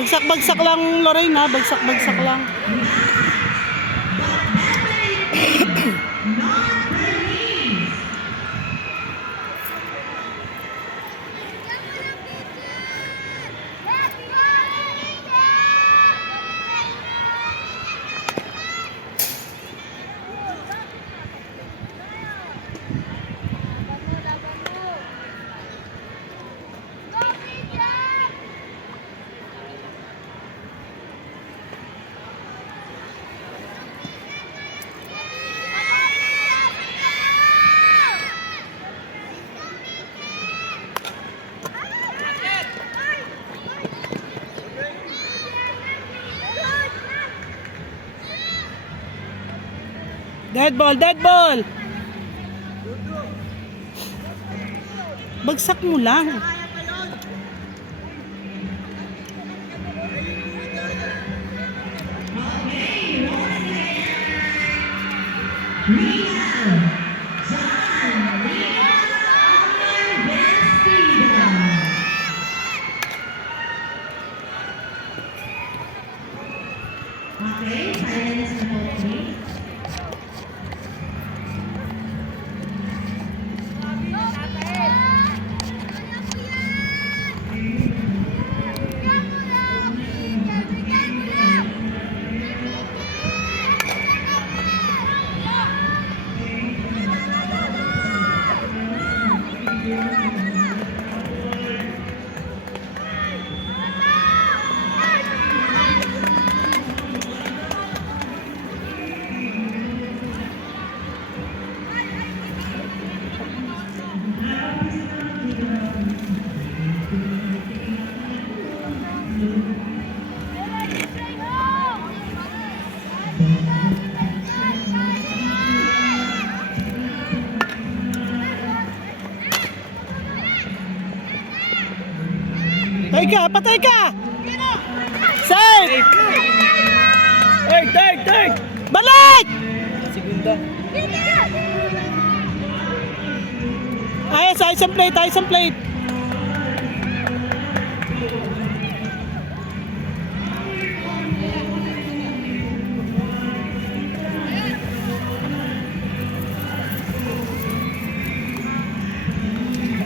Bagsak-bagsak lang, Lorraine, ha? Bagsak-bagsak lang. Dead ball, dead ball. Bagsak mo lang. Okay, silence na po, please. Patay ka! Safe! Third! Balik! Segunda. Ayos ang plate.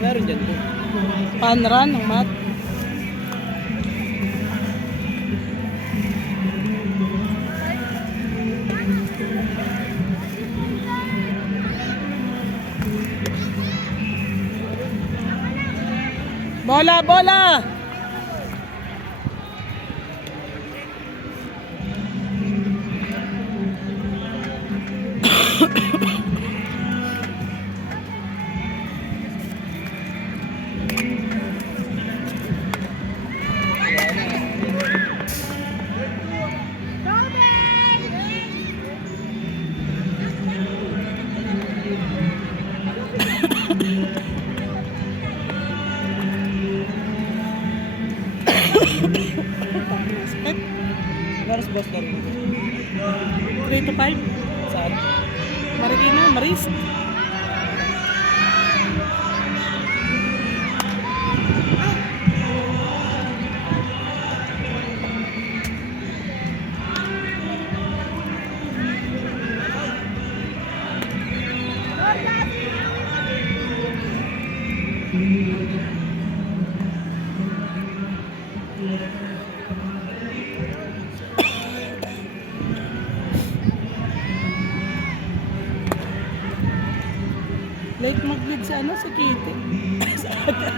Meron dyan po. Panran ng mat. Bola! Laras boss na rin. 3 to 5. Saan? Marikina, Maris. Late mag-lead sa Kitty. Sa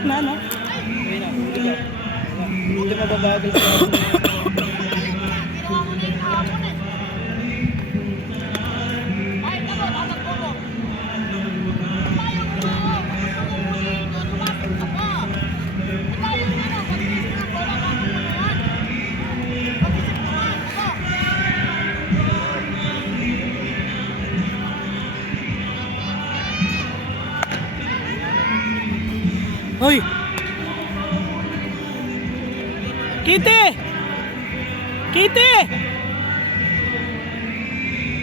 na, no? Ayun na, hindi mababagal sa Hoy! Kitty! Kitty!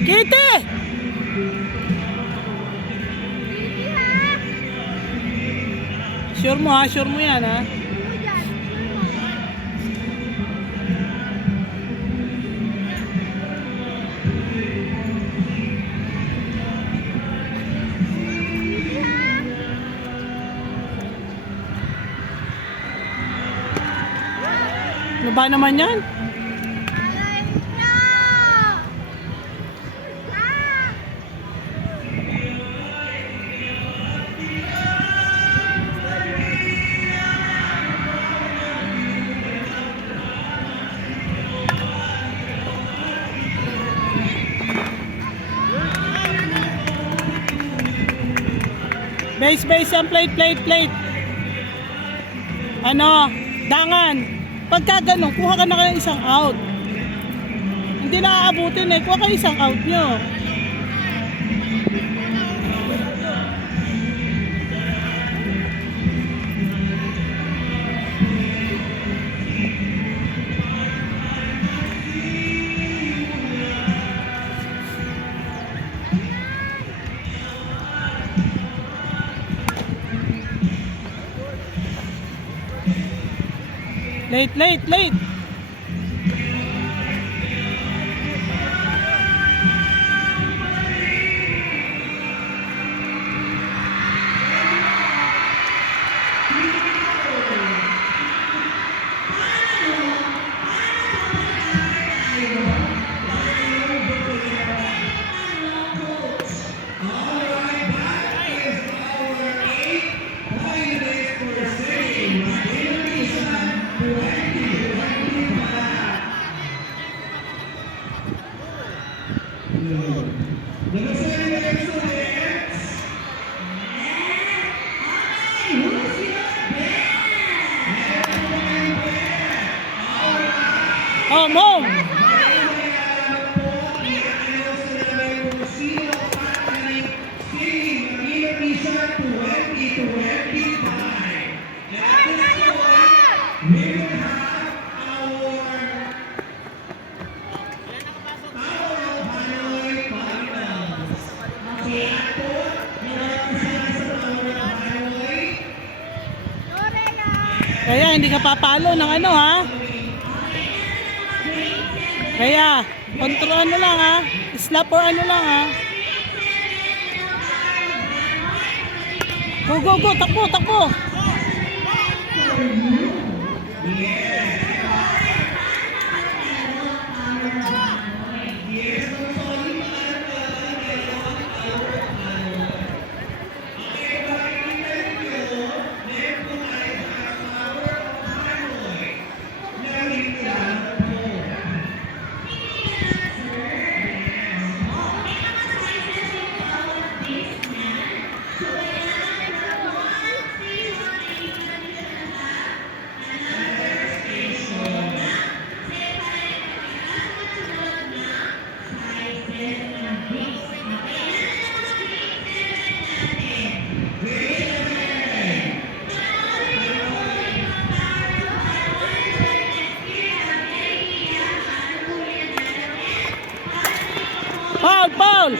Kitty! Sure mo ha? Sure mo yan ha? Ano ba naman yan? Base yan, plate. Ano, dangan. Pagka ganun, kuha ka na kayo isang out. Hindi na aabutin eh, kuha kayo isang out nyo. Late. Oh, mom! Kaya hindi ka papalo ng ano ha? Kaya, control ano lang ha? Slap or ano lang ha? Go, takbo! Foul!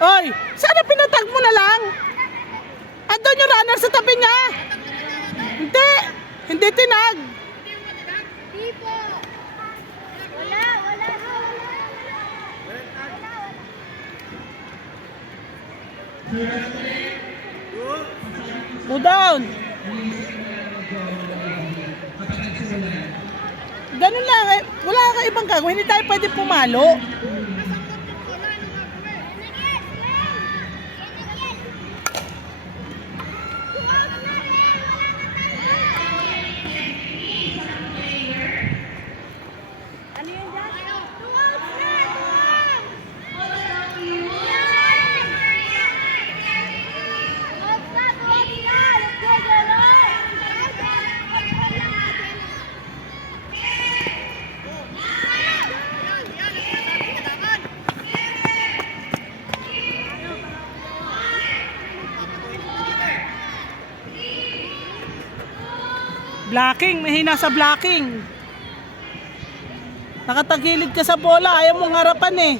Oy, sana pinatag mo na lang. Andun yung runner sa tabi niya. Hindi. Hindi tinag. Di po. Wala, wala. Go down. Ganun lang. Eh. Wala ka ibang gagawin. Hindi tayo pwede pumalo. Ano yun dyan? Tuwag na! Tuwag! Tuwag na! Tuwag na! Let's go, Jolo! Blocking. Mahina sa blocking. Nakatagilid ka sa bola. Ayaw mong harapan eh.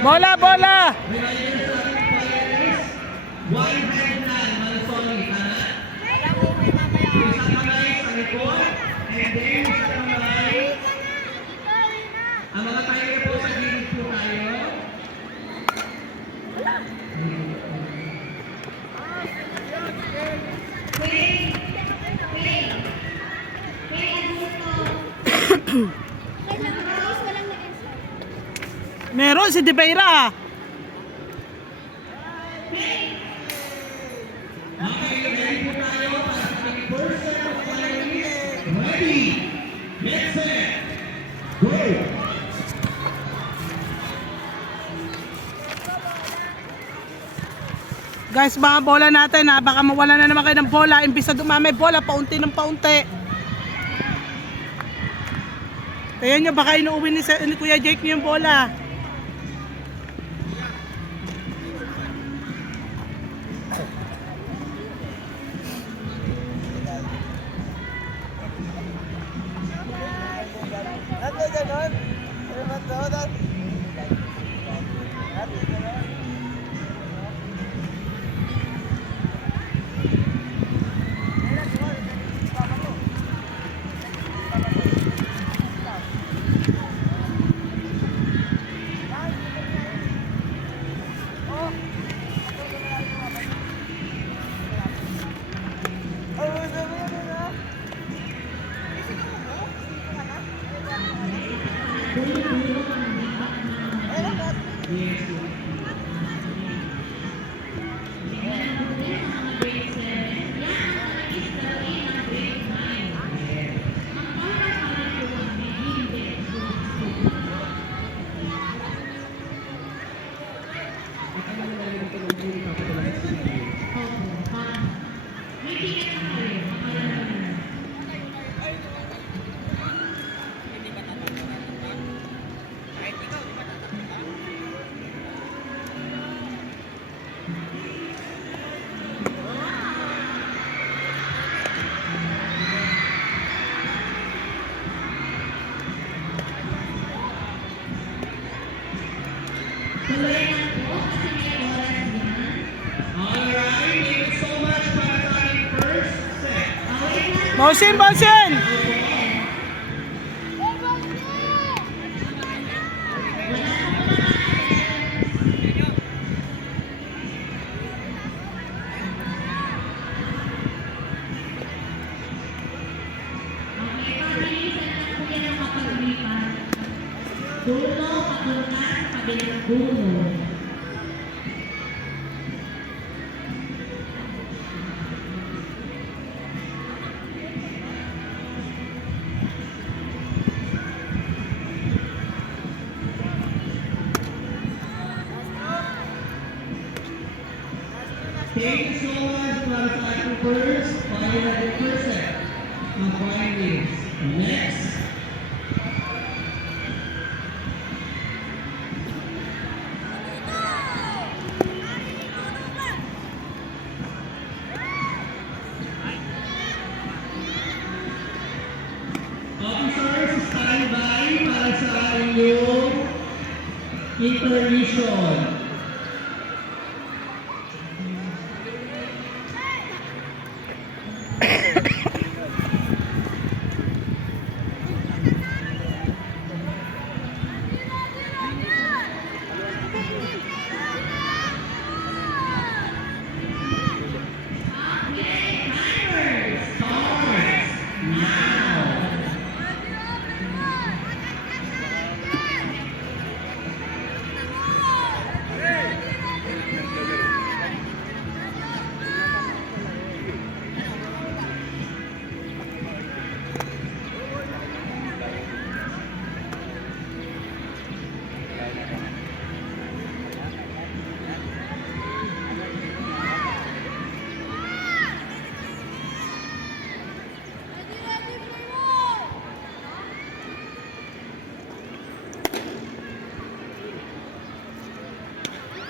Bola, bola! Ang mga tayo po sa gilid po tayo. Meron si De Beira. Ready, get set, go! Guys, mga bola natin ha. Baka mawala na naman kayo ng bola. Imbis na dumami bola, paunti ng paunti. Kaya nyo, baka inuuwi ni Kuya Jake nyo yung bola. Alright, thank you so much para sa ating first set. Bosin, bosin! Dulo, papunta sa kabilang dulo. Thank you so much para sa ating first set. Ang finals. Next. Intermission.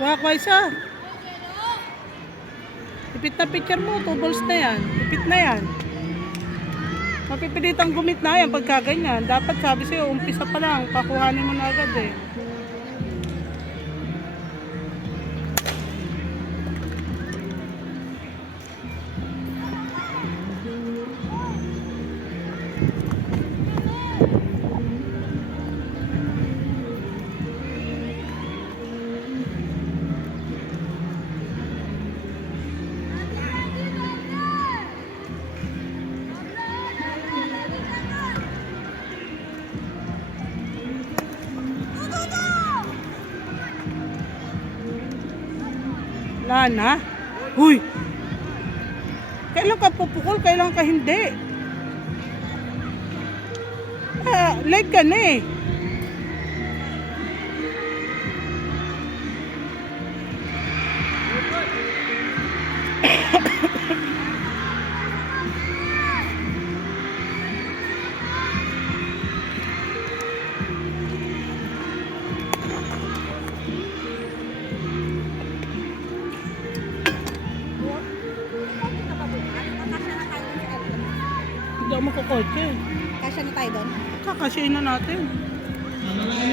Kuha ko isa. Ipit na picture mo, 2 balls na yan. Ipit na yan. Mapipilitang gumit na yan pagka ganyan. Dapat sabi sa'yo, umpisa pa lang, pakuhanin mo na agad eh. Wala na. Huy! Kailan ka pupukol, kailan ka hindi? Leg ka na eh. Hindi ako makukotse. Kasya na tayo doon. Kakasyain na natin.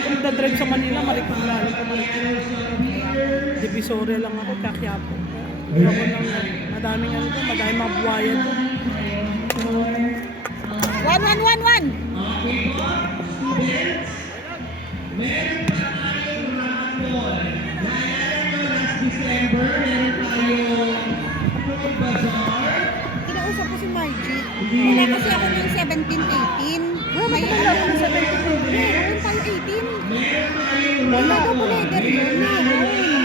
Kung drive sa Manila, marikong lalo pa Divisoria lang ako, Quiapo. Hindi ako ng madaming ano doon, madaming mga buwayan doon. 1-1-1-1. Meron pa tayong hapon. Naalala nyo, last December, meron tayong food bazaar. Kinausap ko si Margie. Wala kasi ako ng 17-18. May wala akong 17-18? Meron tayo 18. Meron tayong Wala daw po leather yun. Meron.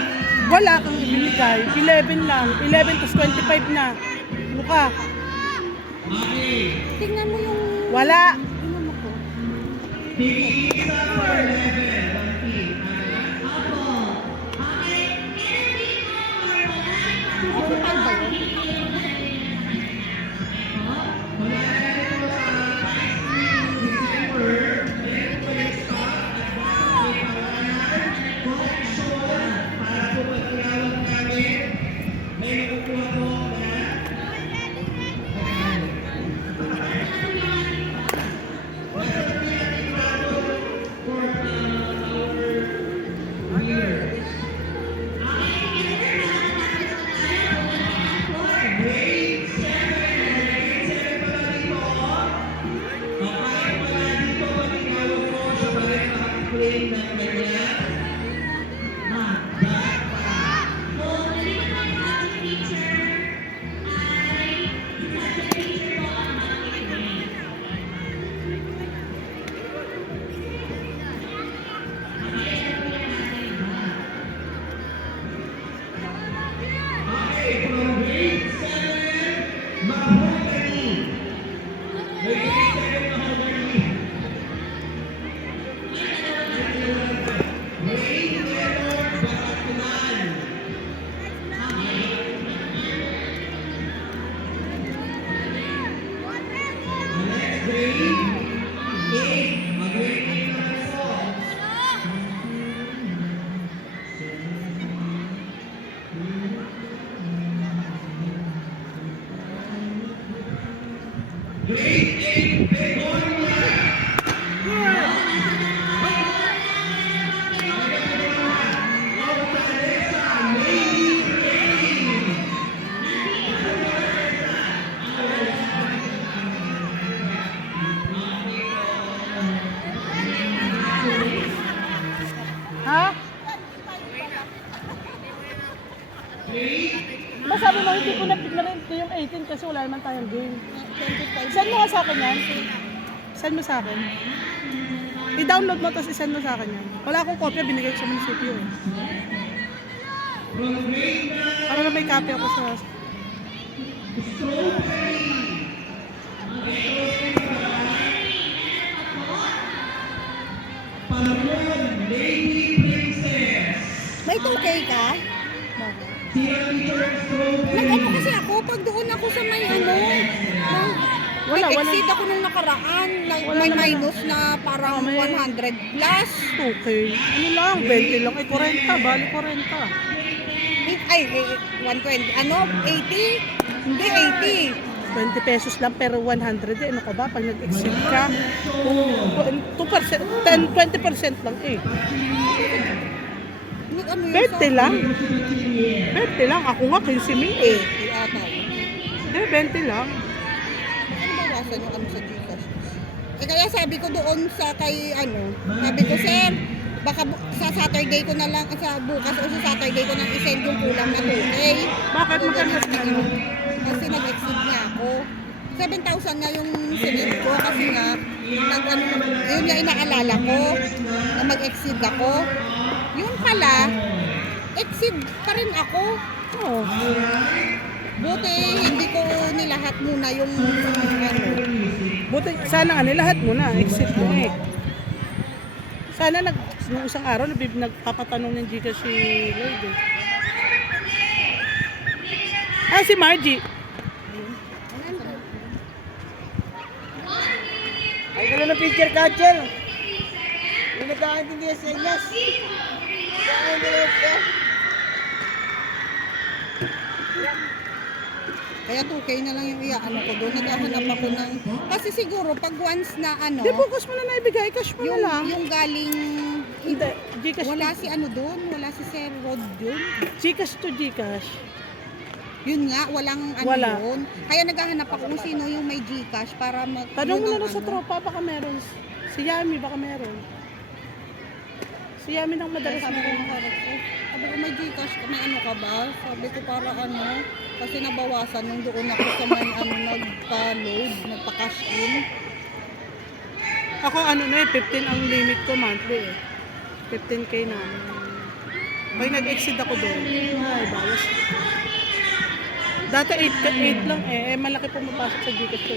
Wala kang ibinigay. 11 lang. 11 plus 25 na. Ano ka? Okay. Tingnan mo yung... Wala. Tingnan mo ko. Tig-isa for 11. Okay, paano ba yun? kasi wala naman tayong game. 25. Send mo nga sa akin yan. Send mo sa akin. I-download mo tapos i-send mo sa akin yan. Wala akong kopya, binigay ko sa munisipyo eh. Para na may copy ako sa... Palamon, Lady Princess. May 2K ka? Teacher Strawberry. Nag-ano kasi ako, pag doon ako sa may ano, Wala, nag-exceed wala. ako nung nakaraan, Wala may naman. minus na parang may- 100 plus. 2K. Ano lang, 20 lang. Ay, 40. Bali 40. Ay, 120. Ano? 80? Hindi, 80. 20 pesos lang pero 100 eh. Ano ka ba? Pag nag-exceed ka, 2%, 10, 20% lang eh. Ano yun 20 lang. 20 lang. Ako nga 15 mil eh. Ata. Eh, 20 lang. Ano bawasan yung ano sa Gcash? Eh kaya sabi ko doon sa kay ano, sabi ko, sir, baka sa Saturday ko na lang, sa bukas o sa Saturday ko na i-send yung kulang na 2K. Bakit magkano sa ano? Kasi nag-exceed niya ako. 7,000 na yung sinend ko kasi nga, nag-ano, yun nga inaalala ko, na mag-exceed ako. Yun pala, exceed pa rin ako. Oo. Buti hindi ko nilahat muna yung ano. Buti, sana nga nilahat mo na. Exit mo eh. Sana nung isang araw nagpapatanong ng Gcash si Lloyd eh. Ah, si Margie. Ay, ka ng picture catcher. Yung nagkakaintindi sa inyas. Kaya 2K na lang yung iaano ko doon. Naghahanap ako ng... Kasi siguro pag once na ano, Di, bukas mo na naibigay. Cash mo na yung, lang. yung galing... Hindi, Gcash Wala to. si ano doon, wala si Sir Rod doon. Gcash to Gcash. Yun nga, walang ano Wala. yun. Kaya naghahanap ako kung sino yung may Gcash para mag... Tanong yun mo na ang lang sa ano. tropa, baka meron. Si Yami, baka meron. Si Yami nang madalas Sabi ko meron. makarap ko, sabi ko may Gcash, may ano ka ba? Sabi ko para ano, kasi nabawasan nung doon ako sa may ano, nagpa-load, nagpa-cash in. Ako ano na eh, 15 ang limit ko monthly eh. 15K na. Pag nag-exceed ako doon, ay bawas. Dati 8 lang eh, malaki pumapasok sa Gcash ko.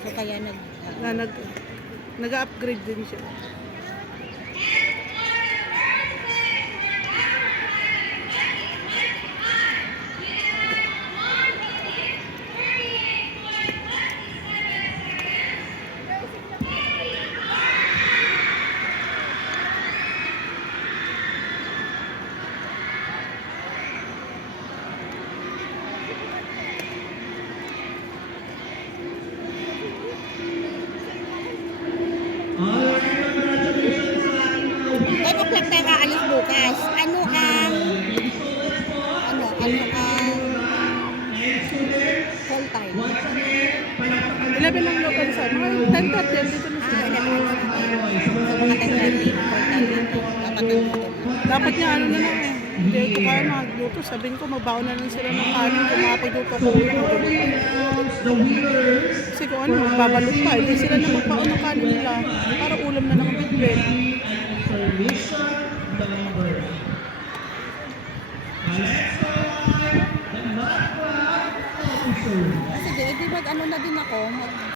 So kaya Nag-upgrade din siya. ano o'clock tayo aalis bukas? Ano ang call time? 11 lang local sa mga 10:30 dito na sila. 11 call time dito. Dapat nandito na. Dapat niya ano na lang eh. Hindi ko kaya magluto. Sabihin ko magbaon na lang sila ng kanin kung makapagluto ko ulit. The winners. Kasi kung ano, magbabalot pa. Hindi sila na magbaon ng kanin nila. Para ulam na lang ang bitbit. Permission number. Alexa, the Math Club officer. Sige, edi mag ano na din ako,